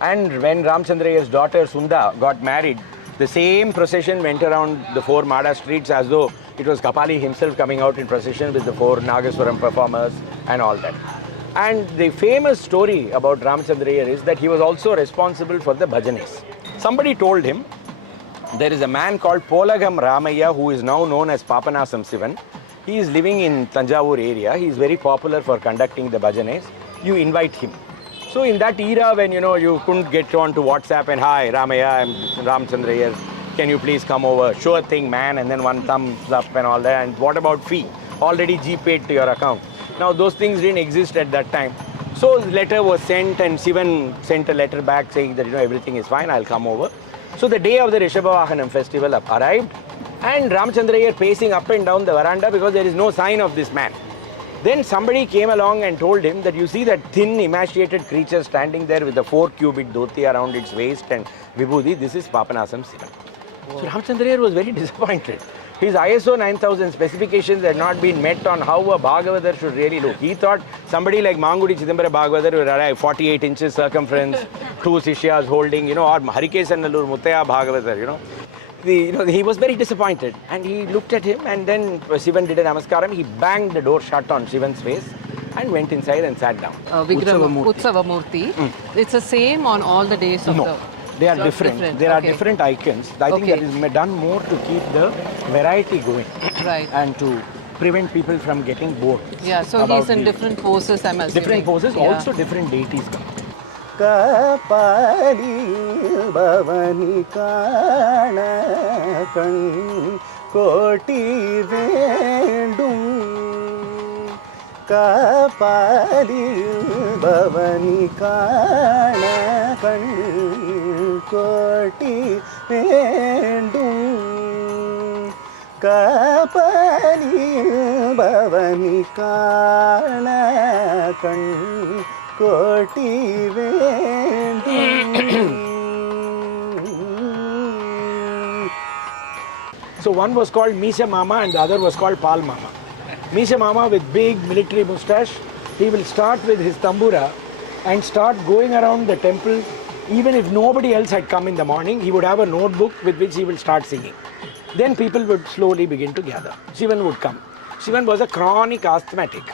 And when Ramchandra Iyer's daughter Sunda got married, the same procession went around the 4 Mada streets as though it was Kapali himself coming out in procession with the 4 Nagaswaram performers and all that. And the famous story about Ramchandra Iyer is that he was also responsible for the bhajanes. Somebody told him, there is a man called Polagam Ramaya who is now known as Papanasam Sivan. He is living in Tanjavur area. He is very popular for conducting the bhajanes. You invite him. So in that era when you couldn't get on to WhatsApp and hi Ramaya, I'm Ramchandra Iyer, can you please come over? Sure thing man, and then one thumbs up and all that. And what about fee? Already G-paid to your account. Now those things didn't exist at that time. So the letter was sent and Sivan sent a letter back saying that everything is fine, I'll come over. So the day of the Rishabhavahanam festival arrived and Ramchandra Iyer pacing up and down the veranda because there is no sign of this man. Then somebody came along and told him that you see that thin emaciated creature standing there with the 4 cubic dhoti around its waist and vibhuti, this is Papanasam Sivan. So Ramchandra Iyer was very disappointed. His ISO 9000 specifications had not been met on how a Bhagavatar should really look. He thought somebody like Mangudi Chidambara Bhagavatar would arrive 48 inches circumference, 2 Sishyas holding, or Harikesannallur Muttaya Bhagavatar, he was very disappointed and he looked at him and then Sivan did a namaskaram. He banged the door shut on Sivan's face and went inside and sat down. Utsava Murti. It's the same on all the days of the... They are different. There are different icons. I think that is done more to keep the variety going. Right. And to prevent people from getting bored. Yeah, so he's in different poses, I'm assuming. Different poses, also different deities come. Kapali Bhavani Kana Kan Koti Vendum Kapali Bhavani Kana Kan Koti Vendum Kapali Bhavani Kana Kan Koti Vendum. So one was called Meesha Mama and the other was called Pal Mama. Meesha Mama with big military moustache, he will start with his tambura and start going around the temple. Even if nobody else had come in the morning, he would have a notebook with which he will start singing. Then people would slowly begin to gather. Sivan would come. Sivan was a chronic asthmatic.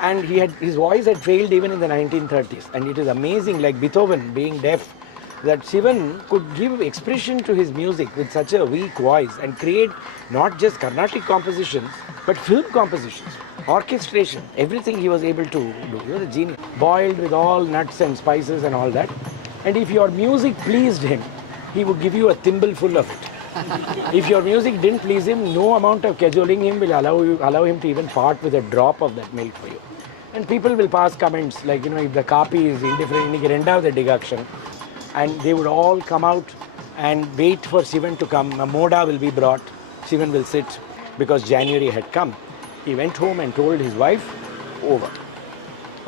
And his voice had failed even in the 1930s. And it is amazing, like Beethoven being deaf, that Sivan could give expression to his music with such a weak voice and create not just Carnatic compositions, but film compositions, orchestration, everything he was able to do. He was a genius. Boiled with all nuts and spices and all that. And if your music pleased him, he would give you a thimble full of it. If your music didn't please him, no amount of cajoling him will allow him to even part with a drop of that milk for you. And people will pass comments like, if the kapi is indifferent, the deduction. And they would all come out and wait for Sivan to come. A moda will be brought. Sivan will sit because January had come. He went home and told his wife, over.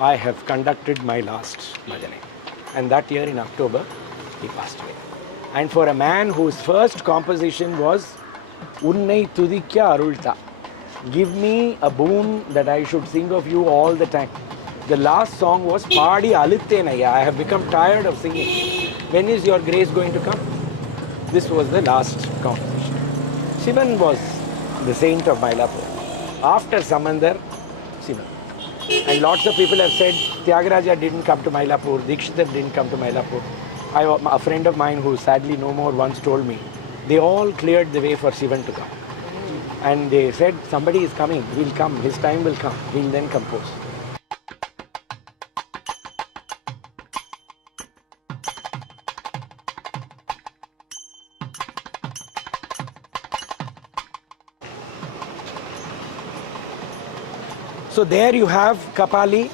I have conducted my last bhajane. And that year in October, he passed away. And for a man whose first composition was Unnai Tudikya Arulta, give me a boon that I should sing of you all the time. The last song was Paadi Alittenaya. I have become tired of singing. When is your grace going to come? This was the last composition. Shivan was the saint of Mylapore. After Samandar, Shivan. And lots of people have said Tyagaraja didn't come to Mylapore, Dikshitar didn't come to Mylapore. A friend of mine who sadly no more once told me, they all cleared the way for Shivan to come. And they said, somebody is coming, he'll come, his time will come, he'll then compose. So there you have Kapali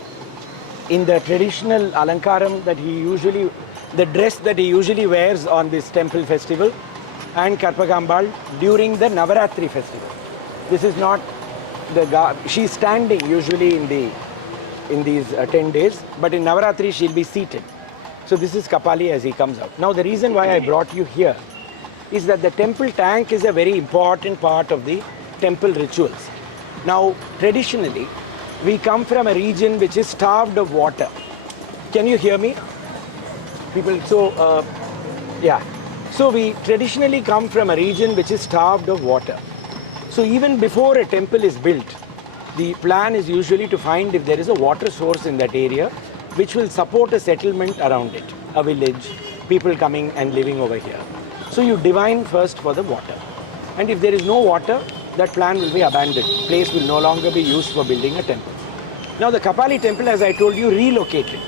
in the traditional alankaram that he usually, the dress that he usually wears on this temple festival, and Karpagambal during the Navaratri festival. This is not the she's standing usually in these 10 days, but in Navaratri she'll be seated. So this is Kapali as he comes out. Now the reason why I brought you here is that the temple tank is a very important part of the temple rituals. Now traditionally, we come from a region which is starved of water. Can you hear me? People, so yeah. So we traditionally come from a region which is starved of water. So even before a temple is built, the plan is usually to find if there is a water source in that area which will support a settlement around it, a village, people coming and living over here. So you divine first for the water. And if there is no water, that plan will be abandoned. Place will no longer be used for building a temple. Now the Kapali temple, as I told you, relocated.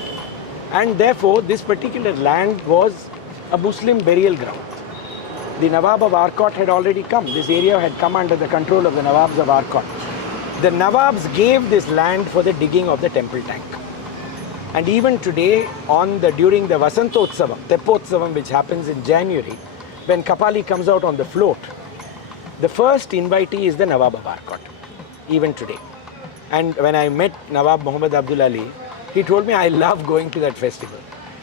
And therefore, this particular land was a Muslim burial ground. The Nawab of Arcot had already come. This area had come under the control of the Nawabs of Arcot. The Nawabs gave this land for the digging of the temple tank. And even today, during the Vasantotsavam, Teppotsavam, which happens in January, when Kapali comes out on the float, the first invitee is the Nawab of Arcot, even today. And when I met Nawab Muhammad Abdul Ali, he told me, I love going to that festival.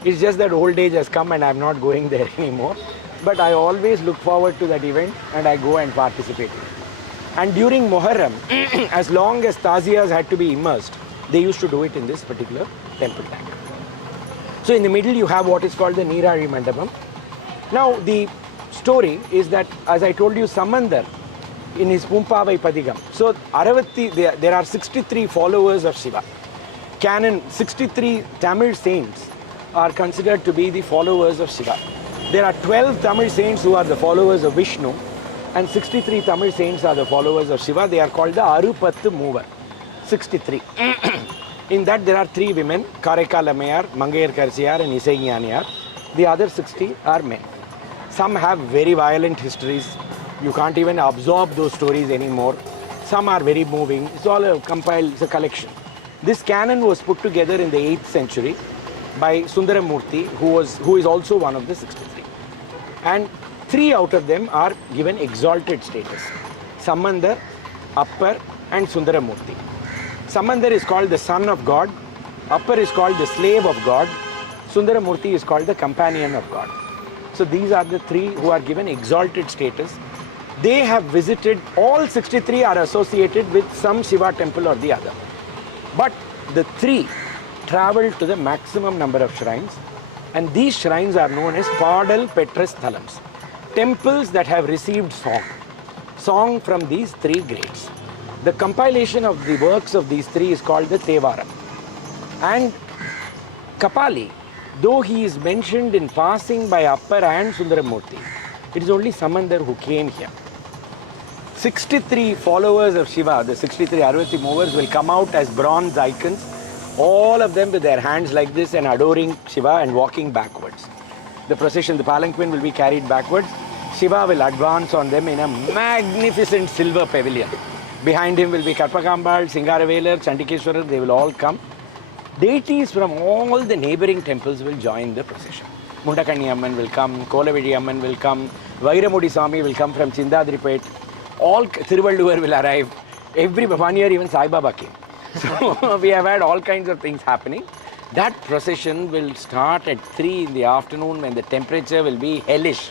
It's just that old age has come and I'm not going there anymore. But I always look forward to that event and I go and participate in it. And during Muharram, as long as taziyas had to be immersed, they used to do it in this particular temple tank. So in the middle you have what is called the Nirari Mandapam. Now the story is that, as I told you, Samandar in his Pumpavai Padigam. So there are 63 followers of Shiva. 63 Tamil saints are considered to be the followers of Shiva. There are 12 Tamil saints who are the followers of Vishnu, and 63 Tamil saints are the followers of Shiva. They are called the Arupattu Mover. 63. In that there are 3 women, Kareka Lamayar, Mangayar Karsiyar and Isaignaniyar. The other 60 are men. Some have very violent histories. You can't even absorb those stories anymore. Some are very moving. It's all it's a collection. This canon was put together in the 8th century by Sundaramurti, who is also one of the 63. And 3 out of them are given exalted status. Samandar, Appar and Sundaramurti. Samandar is called the son of God. Appar is called the slave of God. Sundaramurti is called the companion of God. So these are the 3 who are given exalted status. They have visited, all 63 are associated with some Shiva temple or the other. But the 3 traveled to the maximum number of shrines, and these shrines are known as Padal Petrus Thalams, temples that have received song from these 3 greats. The compilation of the works of these 3 is called the Tevaram. And Kapali, though he is mentioned in passing by Appar and Sundaramurti, it is only Samandar who came here. 63 followers of Shiva, the 63 Arvati movers, will come out as bronze icons, all of them with their hands like this and adoring Shiva and walking backwards. The procession, the palanquin will be carried backwards. Shiva will advance on them in a magnificent silver pavilion. Behind him will be Karpagambal, Singaravelar, Chandikeshwarar, they will all come. Deities from all the neighboring temples will join the procession. Mundakanni Amman will come, Kolavidi Amman will come, Vairamudi Swami will come from Chindadripet. All Thiruvalluvar will arrive. Every 1 year even Sai Baba came. So we have had all kinds of things happening. That procession will start at 3 in the afternoon when the temperature will be hellish.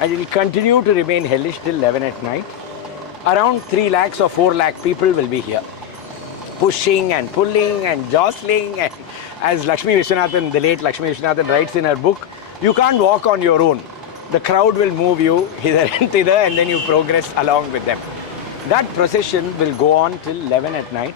And it will continue to remain hellish till 11 at night. Around 3 lakhs or 4 lakh people will be here. pushing and pulling and jostling. And as Lakshmi Vishwanathan, the late Lakshmi Vishwanathan writes in her book, you can't walk on your own. The crowd will move you hither and thither, and then you progress along with them. That procession will go on till 11 at night.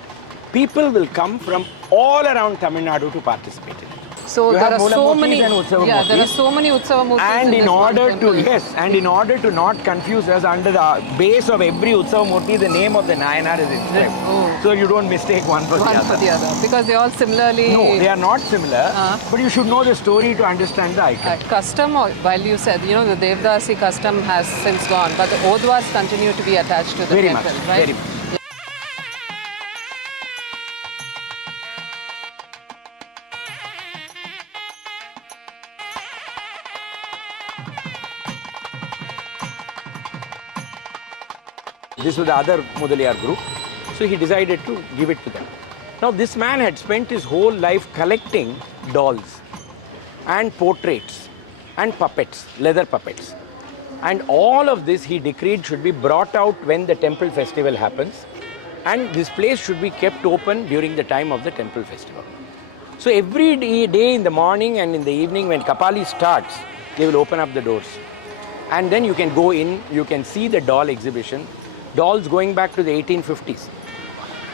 People will come from all around Tamil Nadu to participate in it. So You there have are so Mula many, Murtis and Utsava yeah, there are Murtis. so many Utsava Murtis And in in this one order temple. to, yes, and in order to not confuse us, under the base of every Utsava Murti, the name of the Nayanar is inscribed. Oh. So you don't mistake one for the One other. for the other, because they all similarly. No, they are not similar, but you should know the story to understand the icon. Custom, while you said, you know, the Devdasi custom has since gone, but the Odwars continue to be attached to the Very temple, much, right? very much. This was the other Mudaliyar group, so he decided to give it to them. Now this man had spent his whole life collecting dolls and portraits and puppets, leather puppets. And all of this he decreed should be brought out when the temple festival happens, and this place should be kept open during the time of the temple festival. So every day in the morning and in the evening when Kapali starts, they will open up the doors. And then you can go in, you can see the doll exhibition, dolls going back to the 1850s.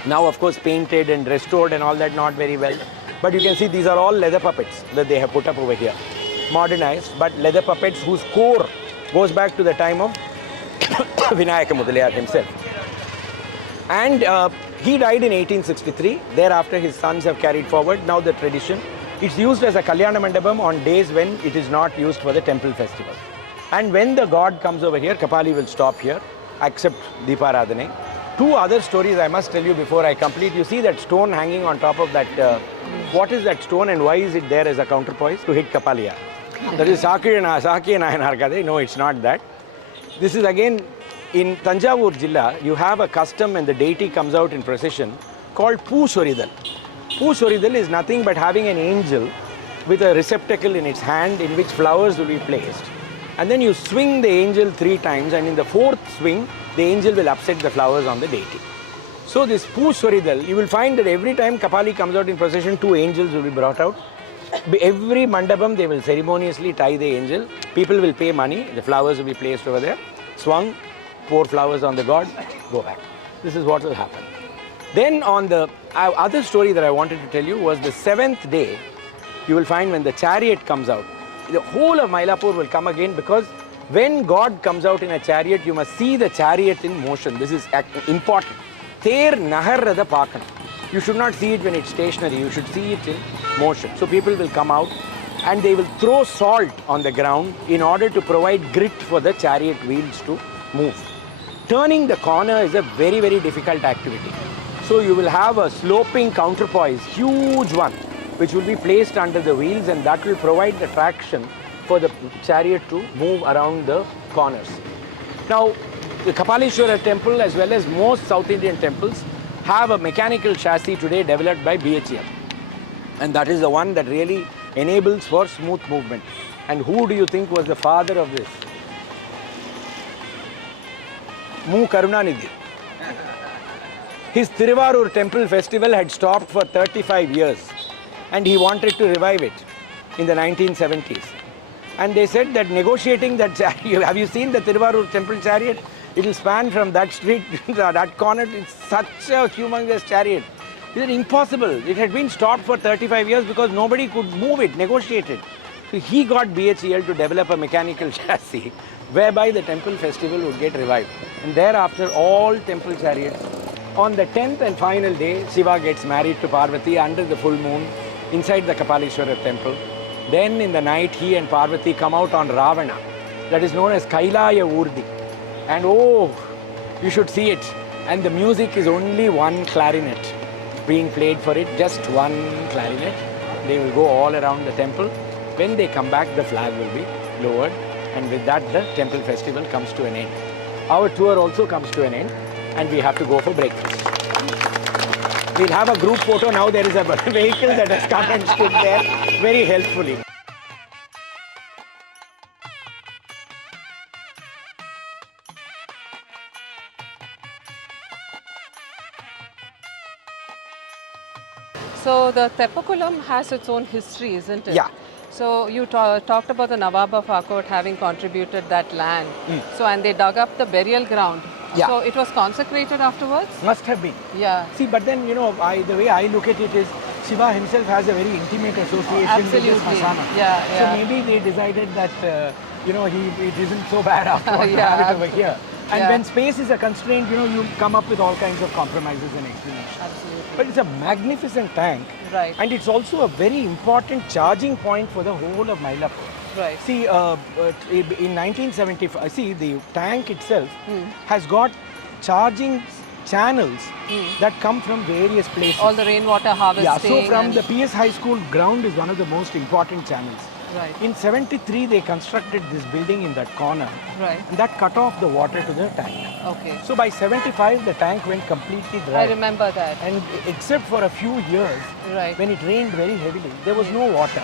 Now of course painted and restored and all that, not very well. But you can see these are all leather puppets that they have put up over here. Modernized, but leather puppets whose core goes back to the time of Vinayaka Mudaliyar himself. And he died in 1863. Thereafter his sons have carried forward now the tradition. It's used as a Kalyana Mandapam on days when it is not used for the temple festival. And when the god comes over here, Kapali will stop here, except Deeparadhane. Two other stories I must tell you before I complete. You see that stone hanging on top of that. What is that stone and why is it there as a counterpoise? To hit Kapaliya. That is Saki Nayanar Kade. No, it's not that. This is again in Tanjavur Jilla. You have a custom when the deity comes out in procession called Poo Soridal. Poo Soridal is nothing but having an angel with a receptacle in its hand in which flowers will be placed. And then you swing the angel 3 times, and in the 4th swing, the angel will upset the flowers on the deity. So this Poo Soridal, you will find that every time Kapali comes out in procession, 2 angels will be brought out. Every mandapam, they will ceremoniously tie the angel. People will pay money, the flowers will be placed over there, swung, pour flowers on the god, go back. This is what will happen. Then on the other story that I wanted to tell you was the 7th day, you will find when the chariot comes out, the whole of Mylapore will come again, because when God comes out in a chariot, you must see the chariot in motion. This is important. Ther naharrada paakana. You should not see it when it's stationary. You should see it in motion. So people will come out and they will throw salt on the ground in order to provide grit for the chariot wheels to move. Turning the corner is a very, very difficult activity. So you will have a sloping counterpoise, huge one, which will be placed under the wheels, and that will provide the traction for the chariot to move around the corners. Now, the Kapaleshwara temple, as well as most South Indian temples, have a mechanical chassis today developed by BHEL. And that is the one that really enables for smooth movement. And who do you think was the father of this? Mu Karunanidhi. His Thiruvarur temple festival had stopped for 35 years. And he wanted to revive it in the 1970s. And they said that negotiating that chariot, have you seen the Thiruvarur temple chariot? It will span from that street to that corner. It's such a humongous chariot. It is impossible. It had been stopped for 35 years because nobody could move it, negotiate it. So he got BHEL to develop a mechanical chassis whereby the temple festival would get revived. And thereafter, all temple chariots. On the 10th and final day, Shiva gets married to Parvati under the full moon inside the Kapaleshwara temple. Then in the night, he and Parvati come out on Ravana, that is known as Kailaya Urdi. And oh, you should see it. And the music is only one clarinet being played for it, just one clarinet. They will go all around the temple. When they come back, the flag will be lowered. And with that, the temple festival comes to an end. Our tour also comes to an end, and we have to go for breakfast. We'll have a group photo. Now there is a vehicle that has come and stood there very helpfully. So the Teppakulam has its own history, isn't it? Yeah. So you talked about the Nawab of Arcot having contributed that land. So and they dug up the burial ground. Yeah. So it was consecrated afterwards? Must have been. Yeah. See, but then, you know, the way I look at it is Shiva himself has a very intimate association Absolutely. with this Masana. Yeah, So yeah. maybe they decided that, it isn't so bad after all to Yeah, have it over here. And yeah. when space is a constraint, you come up with all kinds of compromises and explanations. Absolutely. But it's a magnificent tank. Right. And it's also a very important charging point for the whole of Mylapore. Right. See, in 1975, the tank itself has got charging channels that come from various places. All the rainwater harvesting. Yeah, so from and- the PS High School ground is one of the most important channels. Right. In 73, they constructed this building in that corner, Right. and that cut off the water to the tank. Okay. So by 75, the tank went completely dry. I remember that. And except for a few years, Right. when it rained very heavily, there was no water.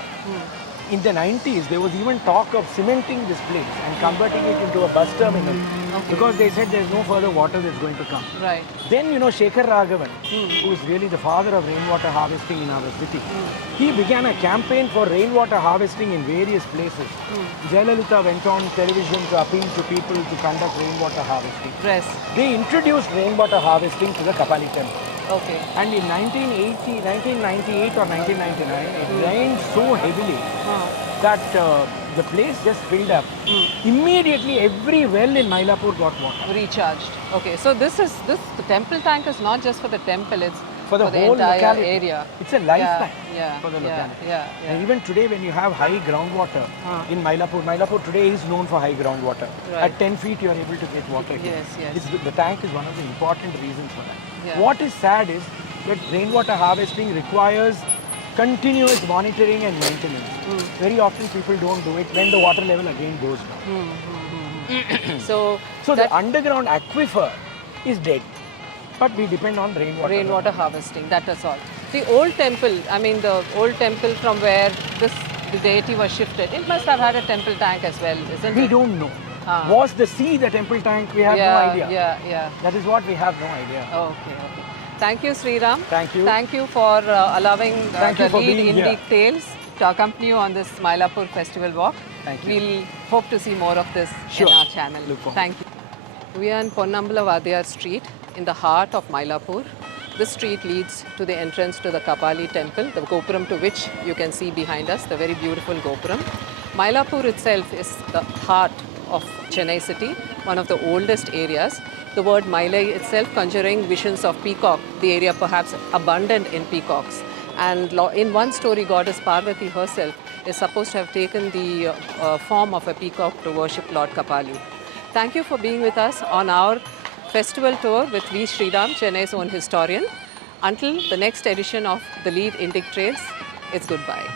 In the 90s, there was even talk of cementing this place and converting it into a bus terminal because they said there's no further water that's going to come. Right. Then, Shekhar Raghavan, who is really the father of rainwater harvesting in our city, he began a campaign for rainwater harvesting in various places. Jayalalitha went on television to appeal to people to conduct rainwater harvesting. Yes. They introduced rainwater harvesting to the Kapali temple. Okay. And in 1998 or 1999, it rained so heavily that the place just filled up. Immediately, every well in Mylapore got water. Recharged. Okay. So the temple tank is not just for the temple, it's For the whole entire locality. area. It's a lifeline Yeah. for the locality. Yeah. And even today, when you have high groundwater in Mylapore today is known for high groundwater. Right. At 10 feet, you are able to get water here. Yes. The tank is one of the important reasons for that. Yeah. What is sad is that rainwater harvesting requires continuous monitoring and maintenance. Very often people don't do it when the water level again goes down. So So that the underground aquifer is dead. But we depend on rainwater. rainwater harvesting, that is all. The old temple, the old temple from where the deity was shifted, it must have had a temple tank as well, isn't We it? don't know. Ah. Was the sea the temple tank? We have no idea. Yeah. That is what we have no idea. Okay. Thank you, Sriram. Thank you. Thank you for allowing Thank you the for lead being Indic here. Tales to accompany you on this Mylapore Festival Walk. Thank you. We'll hope to see more of this Sure. in our channel. Look forward. Thank you. We are in Ponnambala Vadiyar Street in the heart of Mylapore. This street leads to the entrance to the Kapali temple, the Gopuram to which you can see behind us, the very beautiful Gopuram. Mylapore itself is the heart of Chennai city, one of the oldest areas. The word Mylai itself conjuring visions of peacock, the area perhaps abundant in peacocks. And in one story, goddess Parvati herself is supposed to have taken the form of a peacock to worship Lord Kapali. Thank you for being with us on our festival tour with V. Sriram, Chennai's own historian. Until the next edition of the Lead Indic Trails, it's goodbye.